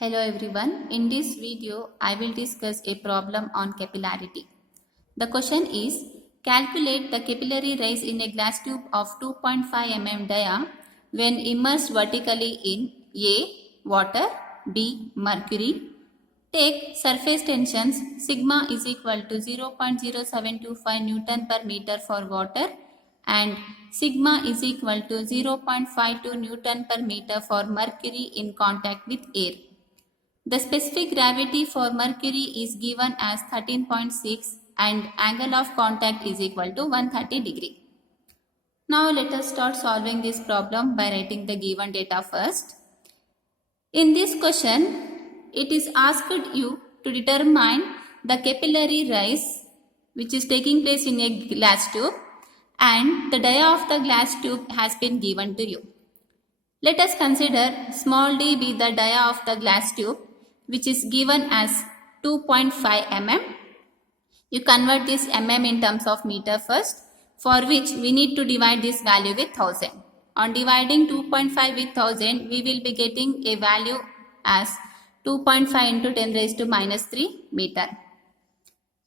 Hello everyone, in this video I will discuss a problem on capillarity. The question is, calculate the capillary rise in a glass tube of 2.5 mm dia when immersed vertically in A. Water, B. Mercury. Take surface tensions sigma is equal to 0.0725 Newton per meter for water and sigma is equal to 0.52 Newton per meter for mercury in contact with air. The specific gravity for mercury is given as 13.6 and angle of contact is equal to 130 degree. Now let us start solving this problem by writing the given data first. In this question, it is asked you to determine the capillary rise which is taking place in a glass tube and the dia of the glass tube has been given to you. Let us consider small d be the dia of the glass tube which is given as 2.5 mm. You convert this mm in terms of meter first, for which we need to divide this value with 1000. On dividing 2.5 with 1000, we will be getting a value as 2.5 into 10 raised to minus 3 meter.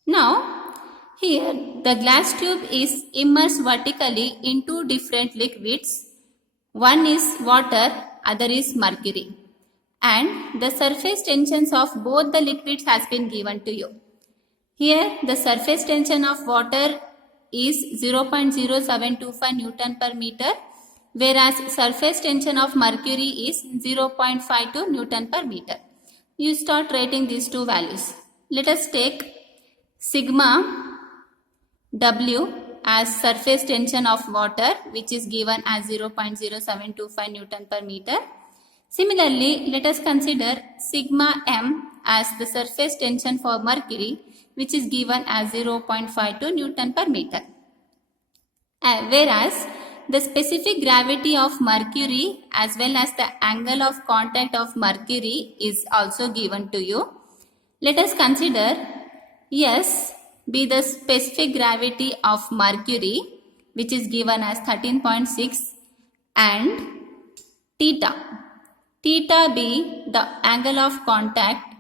Now, here the glass tube is immersed vertically in two different liquids. One is water, other is mercury. And the surface tensions of both the liquids has been given to you. Here the surface tension of water is 0.0725 Newton per meter, whereas surface tension of mercury is 0.52 Newton per meter. You start writing these two values. Let us take sigma W as surface tension of water which is given as 0.0725 Newton per meter. Similarly, let us consider sigma m as the surface tension for mercury which is given as 0.52 Newton per meter. Whereas the specific gravity of mercury as well as the angle of contact of mercury is also given to you. Let us consider S be the specific gravity of mercury which is given as 13.6 and theta be the angle of contact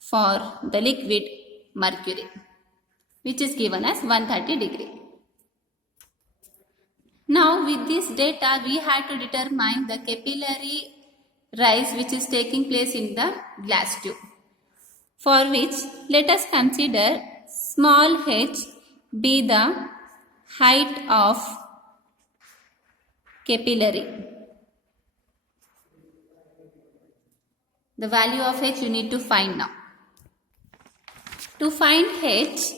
for the liquid mercury which is given as 130 degree. Now with this data we have to determine the capillary rise which is taking place in the glass tube, for which let us consider small h be the height of capillary. The value of h you need to find now. To find h,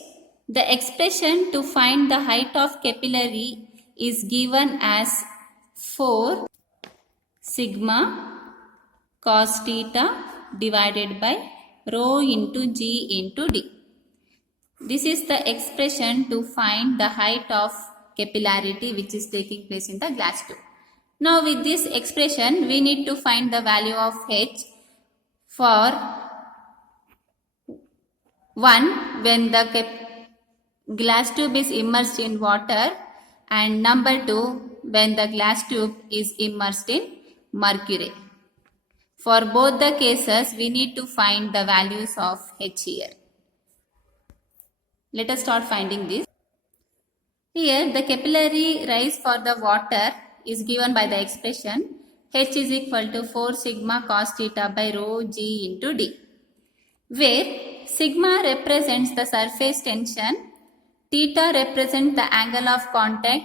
the expression to find the height of capillary is given as 4 sigma cos theta divided by rho into g into d. This is the expression to find the height of capillarity which is taking place in the glass tube. Now with this expression, we need to find the value of h for 1 when the glass tube is immersed in water and number 2 when the glass tube is immersed in mercury. For both the cases, we need to find the values of h here. Let us start finding this. Here the capillary rise for the water is given by the expression h is equal to 4 sigma cos theta by rho g into d, where sigma represents the surface tension, theta represents the angle of contact,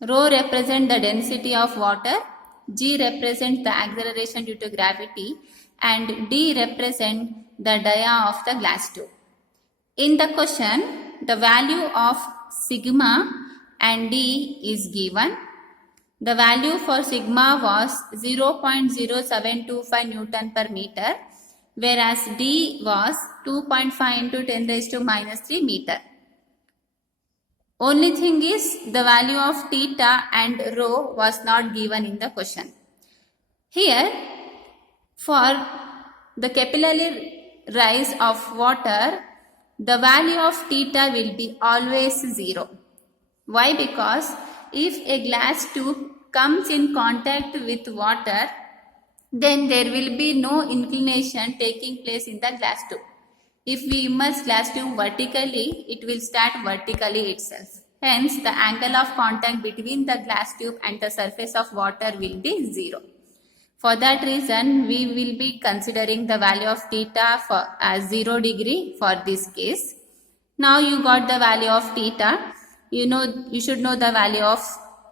rho represents the density of water, g represents the acceleration due to gravity, and d represents the dia of the glass tube. In the question, the value of sigma and d is given. The value for sigma was 0.0725 Newton per meter, whereas d was 2.5 into 10 raised to minus 3 meter. Only thing is the value of theta and rho was not given in the question. Here, for the capillary rise of water, the value of theta will be always 0. Why? Because if a glass tube comes in contact with water, then there will be no inclination taking place in the glass tube. If we immerse glass tube vertically, it will start vertically itself. Hence, the angle of contact between the glass tube and the surface of water will be 0. For that reason, we will be considering the value of theta as 0 degree for this case. Now you got the value of theta. You should know the value of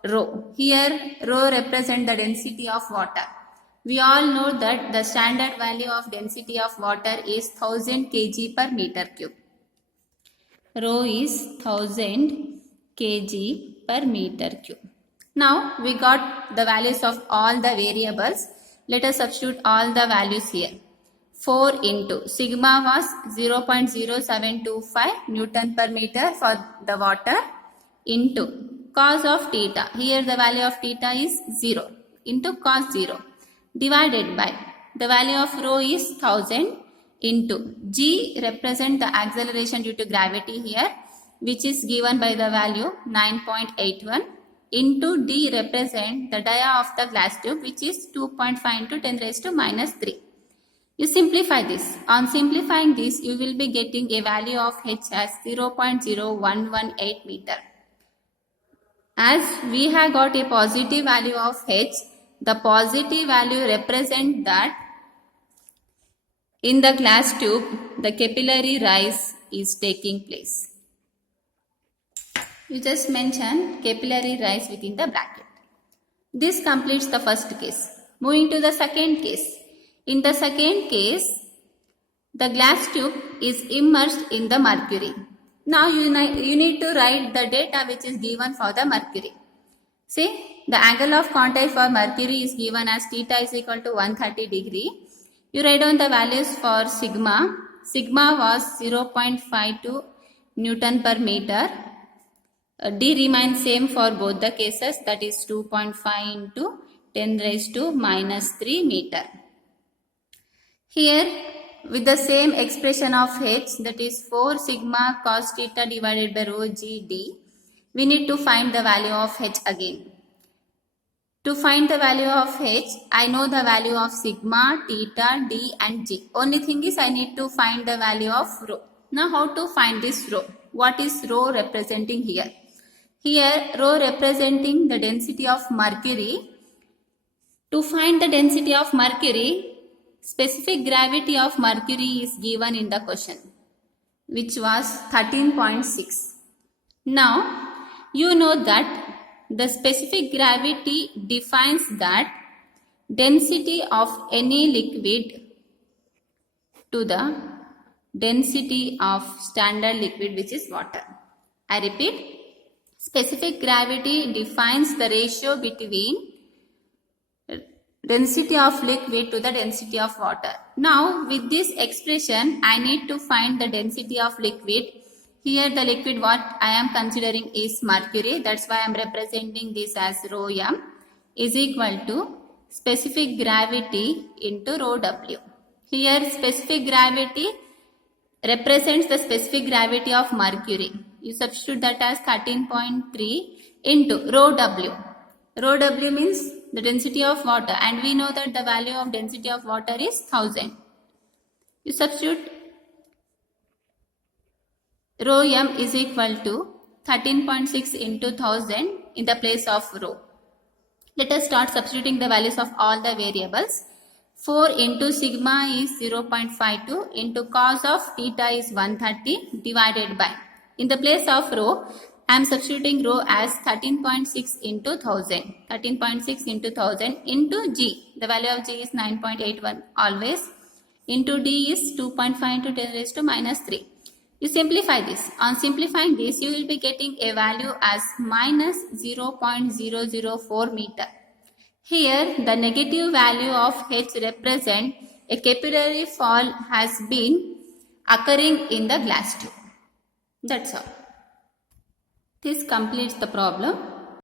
rho. Here, rho represents the density of water. We all know that the standard value of density of water is 1000 kg per meter cube. Rho is 1000 kg per meter cube. Now we got the values of all the variables. Let us substitute all the values here. 4 into sigma was 0.0725 Newton per meter for the water into cos of theta. Here the value of theta is 0 into cos 0 divided by the value of rho is 1000 into g represent the acceleration due to gravity here, which is given by the value 9.81 into d represent the dia of the glass tube, which is 2.5 into 10 raised to minus 3. You simplify this. On simplifying this, you will be getting a value of h as 0.0118 meter. As we have got a positive value of h, the positive value represents that in the glass tube, the capillary rise is taking place. You just mention capillary rise within the bracket. This completes the first case. Moving to the second case. In the second case, the glass tube is immersed in the mercury. Now you need to write the data which is given for the mercury. See, the angle of contact for mercury is given as theta is equal to 130 degree. You write down the values for sigma. Sigma was 0.52 Newton per meter. D remains same for both the cases, that is 2.5 into 10 raised to minus 3 meter. Here with the same expression of h, that is 4 sigma cos theta divided by rho g d, we need to find the value of h again. To find the value of h, I know the value of sigma, theta, d and g. Only thing is I need to find the value of rho. Now how to find this rho? What is rho representing here? Here rho representing the density of mercury. To find the density of mercury, specific gravity of mercury is given in the question, which was 13.6. Now you know that the specific gravity defines that density of any liquid to the density of standard liquid, which is water. I repeat, specific gravity defines the ratio between density of liquid to the density of water. Now with this expression, I need to find the density of liquid. Here the liquid what I am considering is mercury. That's why I am representing this as rho m is equal to specific gravity into rho w. Here specific gravity represents the specific gravity of mercury. You substitute that as 13.3 into rho w. Rho w means the density of water, and we know that the value of density of water is 1000. You substitute rho m is equal to 13.6 into 1000 in the place of rho. Let us start substituting the values of all the variables. 4 into sigma is 0.52 into cos of theta is 130 divided by, in the place of rho, I am substituting rho as 13.6 into 1000. 13.6 into 1000 into g. The value of g is 9.81 always. Into d is 2.5 into 10 raised to minus 3. You simplify this. On simplifying this, you will be getting a value as minus 0.004 meter. Here, the negative value of h represent a capillary fall has been occurring in the glass tube. That's all. This completes the problem.